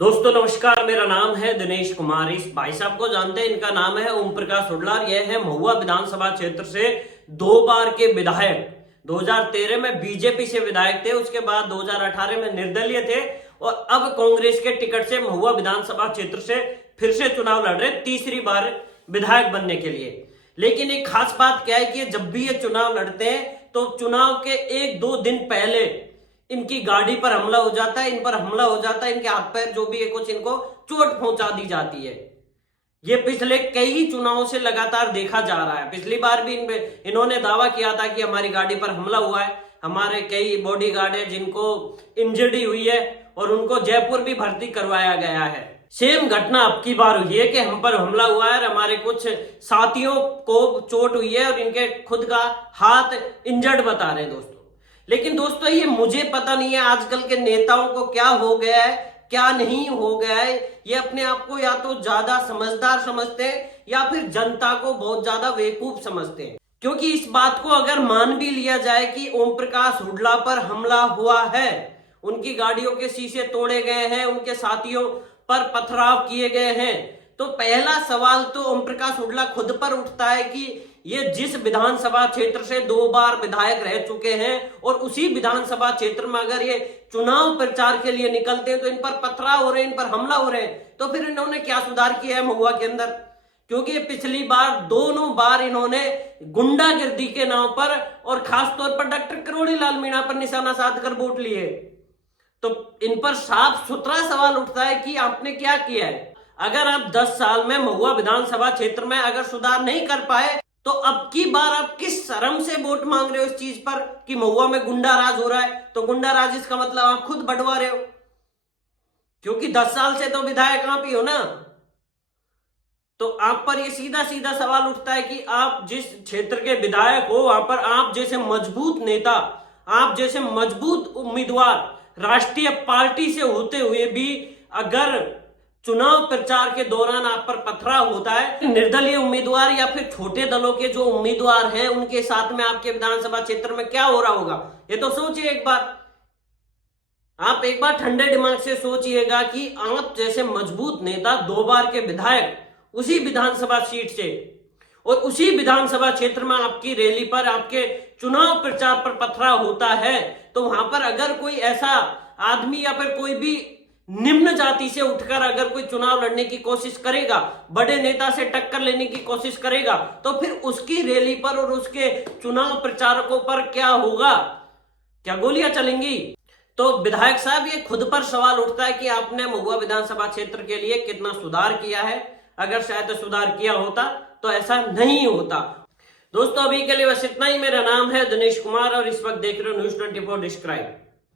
दोस्तों नमस्कार, मेरा नाम है दिनेश कुमार। इस भाई साहब को जानते हैं, इनका नाम है ओम प्रकाश हुडला। यह है महुआ विधानसभा क्षेत्र से 2 बार के विधायक। 2013 में बीजेपी से विधायक थे, उसके बाद 2018 में निर्दलीय थे और अब कांग्रेस के टिकट से महुआ विधानसभा क्षेत्र से फिर से चुनाव लड़ रहे, तीसरी बार विधायक बनने के लिए। लेकिन एक खास बात क्या है कि जब भी ये चुनाव लड़ते हैं तो चुनाव के 1-2 दिन पहले इनकी गाड़ी पर हमला हो जाता है, इन पर हमला हो जाता है, इनके हाथ पैर जो भी है कुछ इनको चोट पहुंचा दी जाती है। ये पिछले कई चुनावों से लगातार देखा जा रहा है। पिछली बार भी इन्होंने दावा किया था कि हमारी गाड़ी पर हमला हुआ है, हमारे कई बॉडीगार्ड है जिनको इंजरी हुई है और उनको जयपुर भी भर्ती करवाया गया है। सेम घटना अब की बार हुई है कि हम पर हमला हुआ है और हमारे कुछ साथियों को चोट हुई है और इनके खुद का हाथ इंजर्ड बता रहे हैं दोस्तों। लेकिन दोस्तों ये मुझे पता नहीं है आजकल के नेताओं को क्या हो गया है, क्या नहीं हो गया है। ये अपने आप को या तो ज्यादा समझदार समझते हैं या फिर जनता को बहुत ज्यादा बेवकूफ समझते हैं। क्योंकि इस बात को अगर मान भी लिया जाए कि ओम प्रकाश हुडला पर हमला हुआ है, उनकी गाड़ियों के शीशे तोड़े गए हैं, उनके साथियों पर पथराव किए गए हैं, तो पहला सवाल तो ओम प्रकाश हुडला खुद पर उठता है कि ये जिस विधानसभा क्षेत्र से 2 बार विधायक रह चुके हैं और उसी विधानसभा क्षेत्र में अगर ये चुनाव प्रचार के लिए निकलते हैं तो इन पर पथराव हो रहे हैं, इन पर हमला हो रहे हैं, तो फिर इन्होंने क्या सुधार किया है महुआ के अंदर? क्योंकि पिछली बार दोनों बार इन्होंने गुंडागिर्दी के नाम पर और खासतौर पर डॉक्टर करोड़ीलाल मीणा पर निशाना साधकर वोट लिए। तो इन पर साफ सुथरा सवाल उठता है कि आपने क्या किया है। अगर आप 10 साल में महुआ विधानसभा क्षेत्र में अगर सुधार नहीं कर पाए तो अब की बार आप किस शर्म से वोट मांग रहे हो इस चीज पर कि महुआ में गुंडा राज हो रहा है? तो गुंडा राज इसका मतलब आप खुद बढ़वा रहे हो, क्योंकि 10 साल से तो विधायक आप ही हो ना। तो आप पर ये सीधा सीधा सवाल उठता है कि आप जिस क्षेत्र के विधायक हो वहां पर आप जैसे मजबूत नेता, आप जैसे मजबूत उम्मीदवार राष्ट्रीय पार्टी से होते हुए भी अगर चुनाव प्रचार के दौरान आप पर पथराव होता है, निर्दलीय उम्मीदवार या फिर छोटे दलों के जो उम्मीदवार हैं उनके साथ में आपके विधानसभा क्षेत्र में क्या हो रहा होगा, ये तो सोचिए एक बार। आप एक बार ठंडे दिमाग से सोचिएगा कि आप जैसे मजबूत नेता 2 बार के विधायक उसी विधानसभा सीट से और उसी विधानसभा क्षेत्र में आपकी रैली पर आपके चुनाव प्रचार पर पथराव होता है, तो वहां पर अगर कोई ऐसा आदमी या फिर कोई भी निम्न जाति से उठकर अगर कोई चुनाव लड़ने की कोशिश करेगा, बड़े नेता से टक्कर लेने की कोशिश करेगा, तो फिर उसकी रैली पर और उसके चुनाव प्रचारकों पर क्या होगा? क्या गोलियां चलेंगी? तो विधायक साहब ये खुद पर सवाल उठता है कि आपने महुआ विधानसभा क्षेत्र के लिए कितना सुधार किया है। अगर शायद सुधार किया होता तो ऐसा नहीं होता। दोस्तों अभी के लिए बस इतना ही। मेरा नाम है दिनेश कुमार और इस वक्त देख रहे हो न्यूज़ 24 डिस्क्राइब।